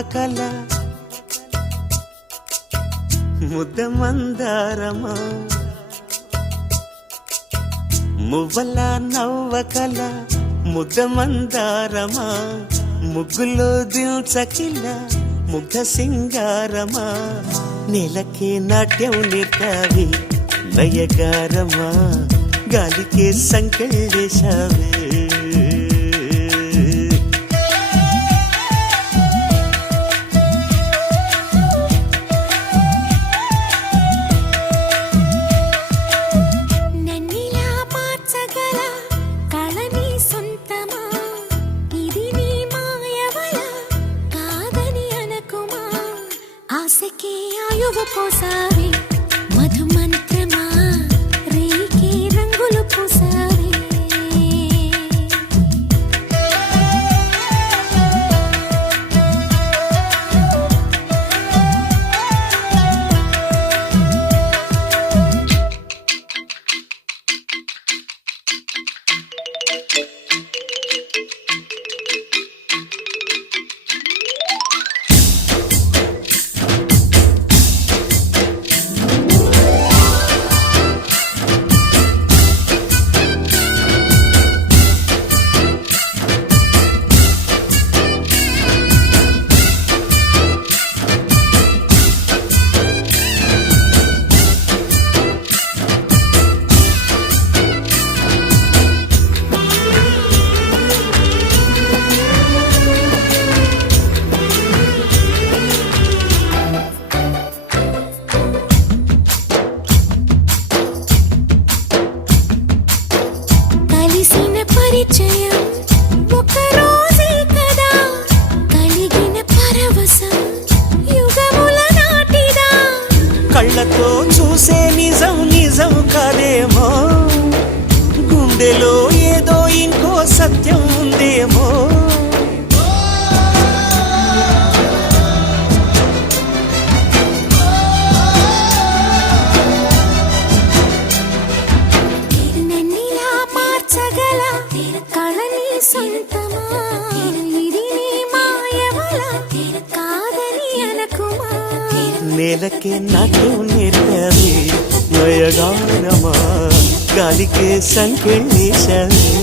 నవ్వకల ముద్ద మందారమా మువ్వల నవ్వకల ముద్ద మందారమా ముగ్గులో దిల్చకిల ముగ్ధ సింగారమా నేలకే నాట్యం నేర్పావి నయగారమా గాలికే సంకెళ్ళేశావే ఆశకే ఆయువు పోసావే మధు మంత్రమా రేకే రంగులు పోసావే పరిచయం ఒక రోజే కదా కలిగిన పరవశం యుగముల నాటిదా కళ్ళతో చూసే నిజం నిజం కాదేమో గుండెలో ఏదో ఇంకో సత్యం ఉందేమో నేలకే నాట్యం నేర్పావి నయగానమా గాలికే సంకెళ్ళేశావే